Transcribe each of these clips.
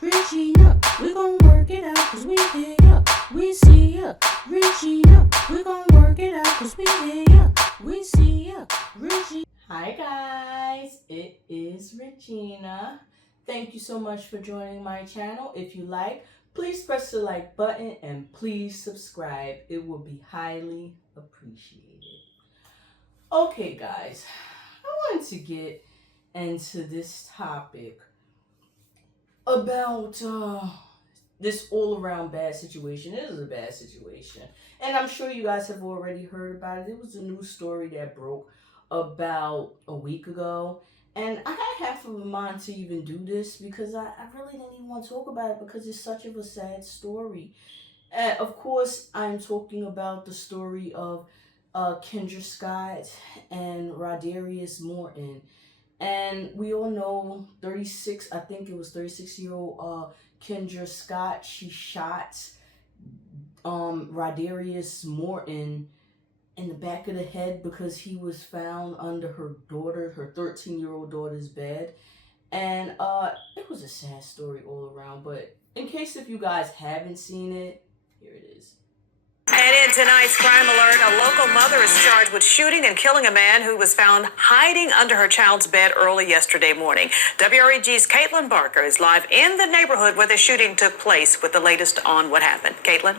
Regina, we gon' work it out cause we hear ya. We see ya, Regina, we gon' work it out cause we hear ya. We see ya, Regina. Hi guys, it is Regina. Thank you so much for joining my channel. If you like, please press the like button and please subscribe. It will be highly appreciated. Okay guys, I wanted to get into this topic about this all-around bad situation. It is a bad situation, and I'm sure you guys have already heard about it. It was a news story that broke about a week ago, and I had half of a mind to even do this because I really didn't even want to talk about it because it's such of a sad story. Of course, I'm talking about the story of Kendra Scott and Rodderius Morton. And we all know 36-year-old Kendra Scott, she shot Rodderius Morton in the back of the head because he was found under her 13-year-old daughter's bed. And it was a sad story all around, but in case if you guys haven't seen it, here it is. And in tonight's crime alert, a local mother is charged with shooting and killing a man who was found hiding under her child's bed early yesterday morning. WREG's Caitlin Barker is live in the neighborhood where the shooting took place with the latest on what happened. Caitlin?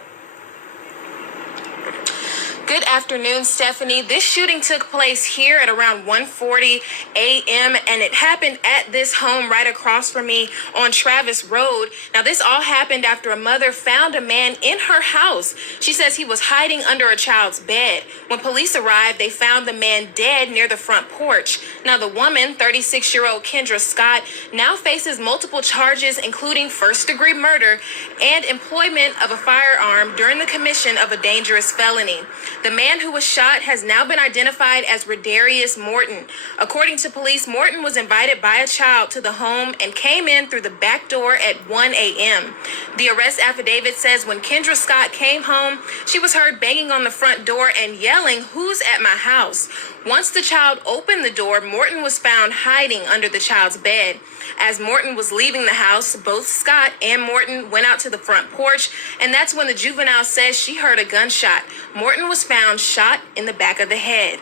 Good afternoon, Stephanie. This shooting took place here at around 1:40 a.m. and it happened at this home right across from me on Travis Road. Now, this all happened after a mother found a man in her house. She says he was hiding under a child's bed. When police arrived, they found the man dead near the front porch. Now, the woman, 36-year-old Kendra Scott, now faces multiple charges, including first-degree murder and employment of a firearm during the commission of a dangerous felony. The man who was shot has now been identified as Rodderius Morton. According to police, Morton was invited by a child to the home and came in through the back door at 1 a.m. The arrest affidavit says when Kendra Scott came home, she was heard banging on the front door and yelling, "Who's at my house?" Once the child opened the door, Morton was found hiding under the child's bed. As Morton was leaving the house, both Scott and Morton went out to the front porch, and that's when the juvenile says she heard a gunshot. Morton was found shot in the back of the head.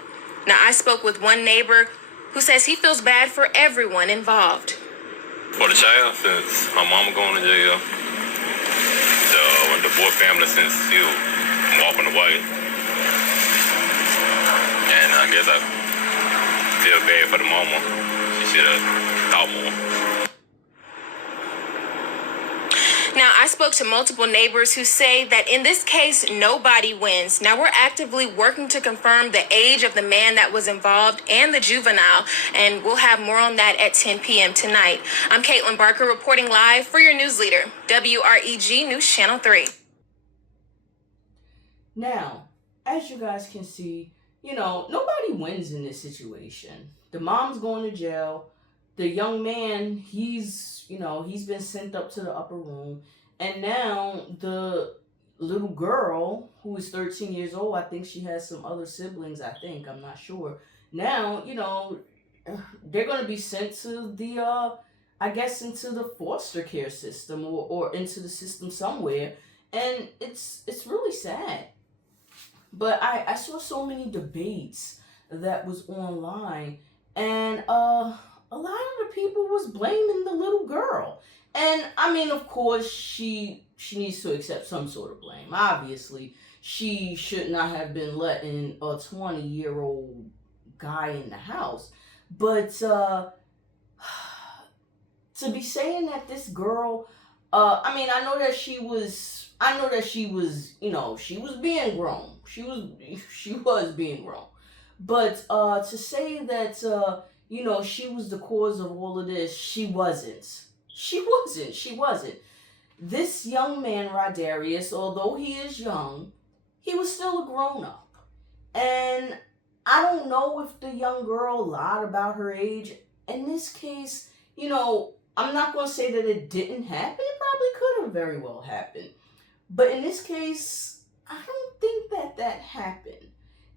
Now, I spoke with one neighbor who says he feels bad for everyone involved. For the child, since her mama going to jail, the boy family since he was walking away, and I guess I feel bad for the mama. She should have thought more. Now, I spoke to multiple neighbors who say that in this case, nobody wins. Now, we're actively working to confirm the age of the man that was involved and the juvenile, and we'll have more on that at 10 p.m. tonight. I'm Caitlin Barker reporting live for your news leader, WREG News Channel 3. Now, as you guys can see, nobody wins in this situation. The mom's going to jail. The young man, he's been sent up to the upper room. And now the little girl, who is 13 years old, I think she has some other siblings, I'm not sure. Now, they're going to be sent to the, into the foster care system or into the system somewhere. And it's really sad. But I saw so many debates that was online, and a lot of the people was blaming the little girl. And I mean, of course, she needs to accept some sort of blame. Obviously, she should not have been letting a 20-year-old guy in the house. But to be saying that this girl, I know that she was, she was being grown. She was being grown. But to say that, she was the cause of all of this, she wasn't. This young man, Rodderius, although he is young, he was still a grown-up. And I don't know if the young girl lied about her age. In this case, I'm not going to say that it didn't happen. It probably could have very well happened. But in this case, I don't think that happened.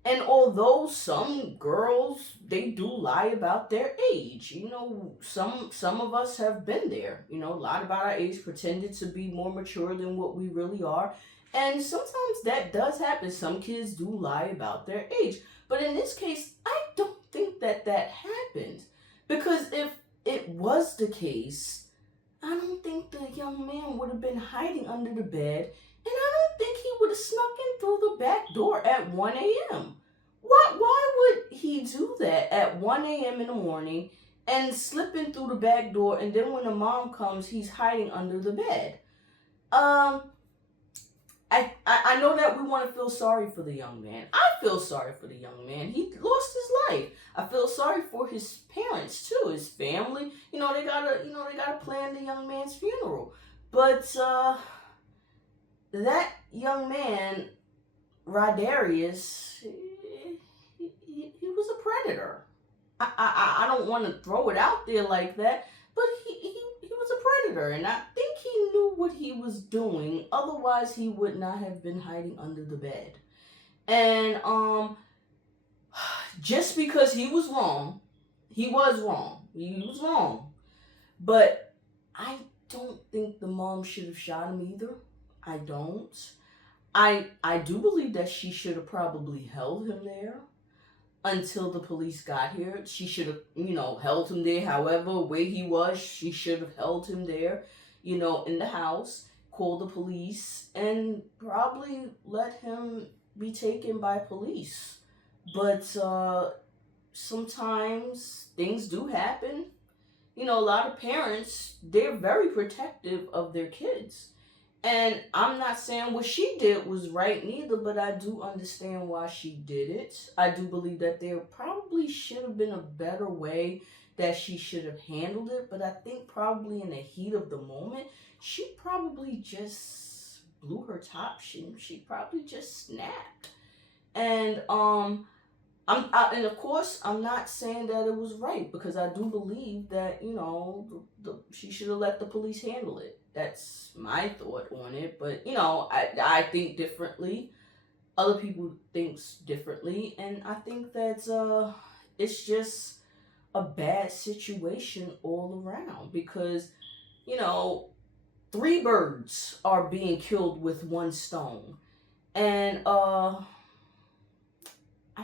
And although some girls, they do lie about their age, some of us have been there, lied about our age, pretended to be more mature than what we really are. And sometimes that does happen. Some kids do lie about their age. But in this case, I don't think that happened. Because if it was the case, I don't think the young man would have been hiding under the bed, and I don't think he would have snuck in through the back door at 1 a.m. Why would he do that at 1 a.m. in the morning and slip in through the back door, and then when the mom comes, he's hiding under the bed? I know that we want to feel sorry for the young man. I feel sorry for the young man. He lost his life. I feel sorry for his parents too, his family. They gotta plan the young man's funeral. But that young man, Rodderius, he was a predator. I don't want to throw it out there like that, but he was a predator, and I think he knew what he was doing. Otherwise, he would not have been hiding under the bed. And just because he was wrong, he was wrong. But I don't think the mom should have shot him either. I don't. I do believe that she should have probably held him there until the police got here. She should have, held him there however way he was. She should have held him there, in the house, called the police, and probably let him be taken by police. But sometimes things do happen. A lot of parents, they're very protective of their kids. And I'm not saying what she did was right neither, but I do understand why she did it. I do believe that there probably should have been a better way that she should have handled it, but I think probably in the heat of the moment, she probably just blew her top. She probably just snapped. And and of course, I'm not saying that it was right, because I do believe that, she should have let the police handle it. That's my thought on it. But, I think differently. Other people think differently. And I think that it's just a bad situation all around, because, 3 birds are being killed with 1 stone. And I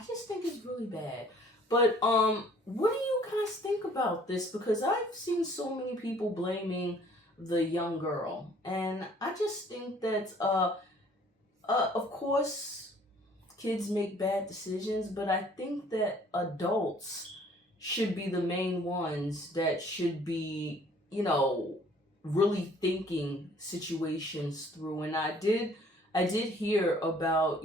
just think it's really bad. But what do you guys think about this? Because I've seen so many people blaming the young girl, and I just think that of course kids make bad decisions, but I think that adults should be the main ones that should be, really thinking situations through. And I did hear about,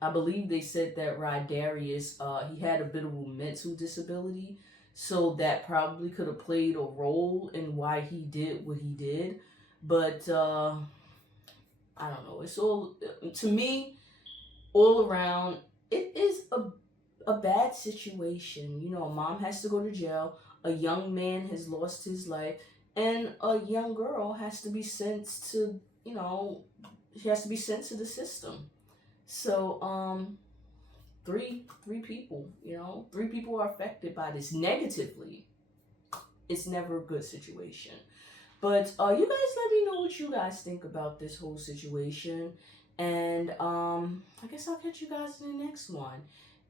I believe they said that Rodderius, he had a bit of a mental disability, so that probably could have played a role in why he did what he did. But I don't know. It's all, to me, all around, it is a bad situation. A mom has to go to jail. A young man has lost his life, and a young girl has to be sent to, she has to be sent to the system. So, 3 people, 3 people are affected by this negatively. It's never a good situation. But you guys let me know what you guys think about this whole situation. And I guess I'll catch you guys in the next one.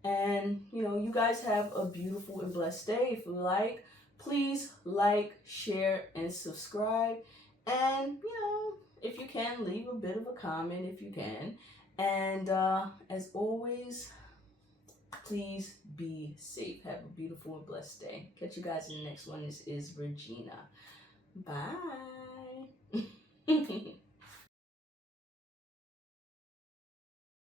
And, you guys have a beautiful and blessed day. If you like, please like, share, and subscribe. And, if you can, leave a bit of a comment if you can. And as always, please be safe. Have a beautiful and blessed day. Catch you guys in the next one. This is Regina. Bye.